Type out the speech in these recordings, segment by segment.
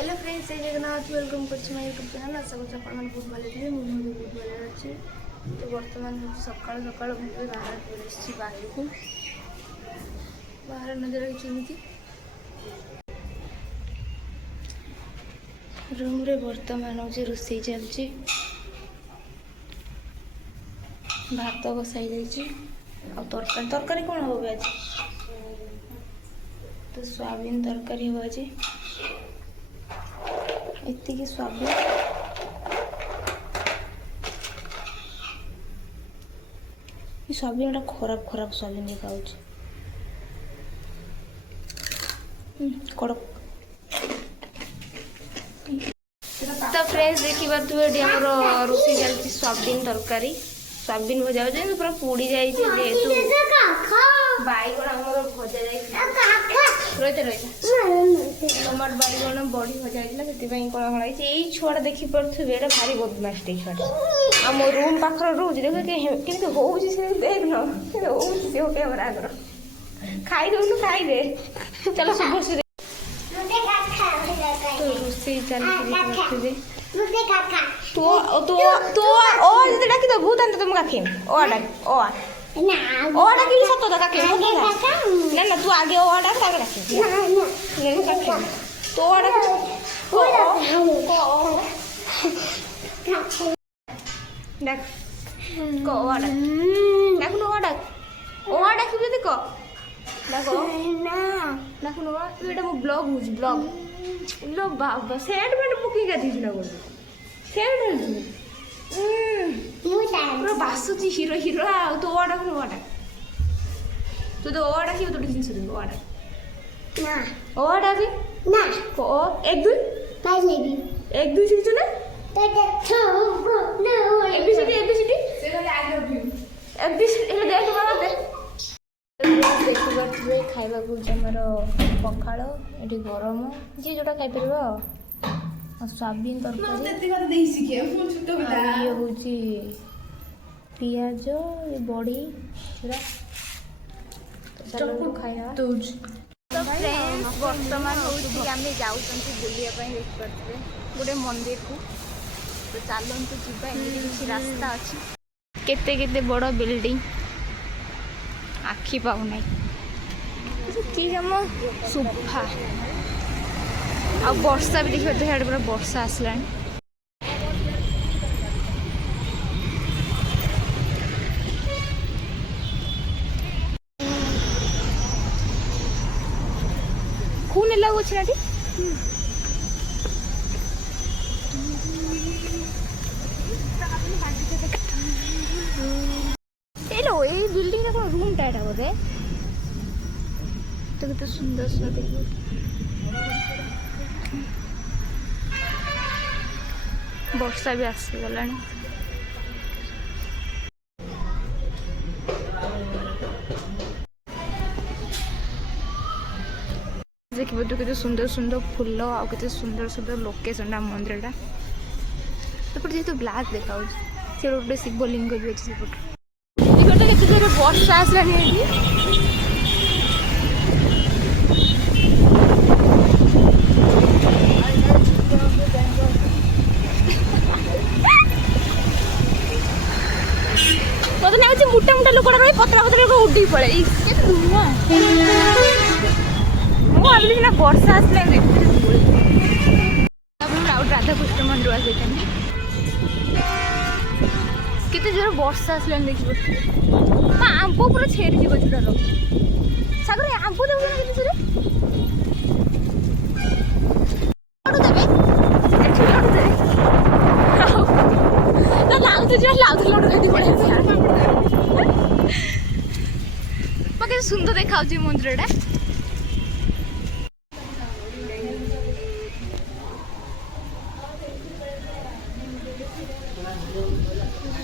Hello friends, जय जगन्नाथ। वेलकम कर my YouTube channel. आशा करছি আপনারা ବହୁତ ভালো ଥିବେ। ମୁଁ ବି ବହୁତ ଭଲ ଅଛି। তো ବର୍ତ୍ତମାନ ହେଉଛି ସକାଳୁ ସକାଳୁ ମୁଁ ବି ବାହାରେ ପଳେଇ ଆସିଛି ବାହାରକୁ। ବାହାର ନଜର ହେଇଛି ଏମିତି ରୁମ୍ରେ ବର୍ତ୍ତମାନ ହେଉଛି ରୋଷେଇ ଚାଲିଛି। ଭାତ ବସାଇ ଯାଇଛି ଆଉ ତରକାରୀ କ'ଣ ହେବ ଆଜି? ତ ସୋୟାବିନ ତରକାରୀ ହେବ ଆଜି। ଏତିକି ସୋୟାବିନ ସୋୟାବିନଟା ଖରାପ ସୋୟାବିନ ଦେଖାଯାଉଛି। କଡ଼କ। ତ ଫ୍ରେଣ୍ଡସ୍ ଦେଖିପାରୁଥିବେ ଏଠି ଆମର ରୋଷେଇ ଚାଲିଛି ସୋୟାବିନ ତରକାରୀ। ସୋୟାବିନ ଭଜା ହେଉଛି ପୁରା ପୋଡ଼ି ଯାଇଛି ଯେହେତୁ ବାଇଗଣ ଆମର ଭଜା ଯାଇଛି। ଟମାଟୋ ବାଇଗଣ ବଢ଼ି ଭଜା ହେଇଥିଲା, ସେଥିପାଇଁ କ'ଣ ହେଇଛି। ଏଇ ଛୁଆଟା ଦେଖିପାରୁଥିବେ, ଏଇଟା ଭାରି ବଦମାସଟେ ଛୁଆଟା। ଆଉ ମୋ ରୁମ୍ ପାଖରେ ରହୁଛି, ଦେଖ କେମିତି ହଉଛି ସେ, ଦେଖନ କେମିତି ହଉଛି ସେ କ୍ୟାମେରା ଆଗର। ଖାଇଦଉନୁ, ଖାଇଦେ। ଚାଲ ଶୁଭଶ୍ରୀ। ତ ରୋଷେଇ ଚାଲିଛି ଦେଖିପାରୁଥିବେ। ଓ ଯଦି ଡାକିଦବୁ ତାହେଲେ ତ ମୁଁ କାଖେଇବି। ଓ ଡାକ ଓ ଡାକିବି ସତ କଥା କାଖେଇବି। ନା ତୁ ଆଗେ ଓ ଡାକ ତାପରେ ଡାକିବି। ମୁଁ କାଖେଇବି ତୋ ଡାକ। ଡାକ କ ଓ ଡାକ। ଡାକୁନୁ ଓ ଡାକ। ଓ ଡାକିବୁ ଯଦି କ ଡାକ। ଡାକୁନୁ। ଏଇଟା ମୋ ବ୍ଲଗ ହଉଛି, ବ୍ଲଗ। लो बाबा सेंट में मुकी गाधीଛୁ ନା ବୋଲ ସେଣ୍ଟ ଢାଳୁଛୁ। ପୁରା ବାସୁଛି ହିରୋ ଆଉ ତୁ ଓ ଡାକୁନୁ। ଓ ଡାକ। ତୁ ତ ଓ ଡାକିବୁ ତୋଟେ ଜିନିଷ ଦେବୁ। ଓ ଡାକ। ଓ ଡାକେ। ଓ 1 2 1 2 ଶିଖିଛୁ ନା? ABCD ସେ କହିଲେ ଆଇ ଲଭ୍ ୟୁ। ABCD ହେଲେ ଦେଖ ବାବା ଦେ। ଦେଖିପାରୁଥିବେ ଖାଇବାକୁ ଆମର ପଖାଳ, ଏଠି ଗରମ, ଯିଏ ଯେଉଁଟା ଖାଇପାରିବ। ଆଉ ସୋୟାବିନ ତରକାରୀ, ଇଏ ହେଉଛି ପିଆଜ, ବଢ଼ି ଖାଇବା। ତ ଫ୍ରେଣ୍ଡସ୍ ବର୍ତ୍ତମାନ ହେଉଛି ଆମେ ଯାଉଛନ୍ତି ବୁଲିବା ପାଇଁ। ଦେଖିପାରୁଥିବେ ଗୋଟେ ମନ୍ଦିରକୁ। ତ ଚାଲନ୍ତୁ ଯିବା। ଏମିତି କିଛି ରାସ୍ତା ଅଛି। କେତେ କେତେ ବଡ଼ ବିଲ୍ଡିଂ, ଆଖି ପାଉନାହିଁ। କି କାମ ସୋଫା ଆଉ ବର୍ଷା ବି ଦେଖିପାରୁଥିବେ। ସିଆଡ଼େ ପୁରା ବର୍ଷା ଆସିଲାଣି। ଖୁନ ଲାଗୁଛି ନା ଏଠି। এই বিল্ডিংটা কোনো রুমটা এটা বোধ। তো কেତେ ସୁନ୍ଦର ଦେଖିବ। ବର୍ଷା ବି ଆସିଗଲାଣି। ଦେଖିବ ତ କେତେ ସୁନ୍ଦର ସୁନ୍ଦର ଫୁଲ ଆଉ କେତେ ସୁନ୍ଦର ସୁନ୍ଦର ଲୋକେସନଟା ମନ୍ଦିରଟା। ସେପଟେ ଯେହେତୁ ବ୍ଲାକ୍ ଦେଖାଯାଉଛି, ସେପଟେ ଗୋଟେ ଶିବଲିଙ୍ଗ ବି ଅଛି ସେପଟେ। କେତେ ଜୋରେ ବର୍ଷା ଆସିଲାଣି ଏଠି। ମତେ ଲାଗୁଛି ମୋଟା ମୋଟା ଲୋକଟା ରହି ପତଳା ଲୋକ ଉଡିକି ପଳେଇ। କେତେ ଧୂଆଁ। ମୁଁ ଭାବିଲି ସିନା ବର୍ଷା ଆସିଲାଣି। ତାପରେ ଆଉ ରାଧାକୃଷ୍ଣ ମନ୍ଦିର ଆସିଛନ୍ତି। କେତେ ଜୋରେ ବର୍ଷା ଆସିଲାଣି ଦେଖିବ। ଆମ୍ବ ପୁରା ଛେଡ଼ିଯିବ ଛୁଟାର। ସାଗର ଆମ୍ବ ଦେବୁ ନା କେତେ ଜୋରେ। କେତେ ସୁନ୍ଦର ଦେଖାଯାଉଛି ମନ୍ଦିରଟା।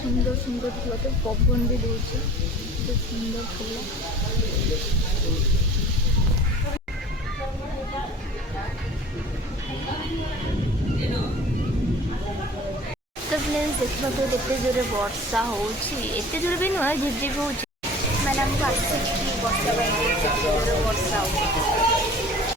ସୁନ୍ଦର ସୁନ୍ଦର ଫୁଲ, ତ ପବନ ବି ଦଉଛି। କେତେ ସୁନ୍ଦର ଫୁଲ। ତ ପ୍ଲିଜ୍ ଦେଖିବାକୁ କେତେ ଜୋରେ ବର୍ଷା ହେଉଛି। ଏତେ ଜୋରେ ବି ନୁହେଁ, ଝିପଝିପ୍ ହେଉଛି। ମାନେ ଆମକୁ ଆସିଛି ବର୍ଷା ପାଇଁ। କେତେ ଜୋରେ ବର୍ଷା ହେଉଛି।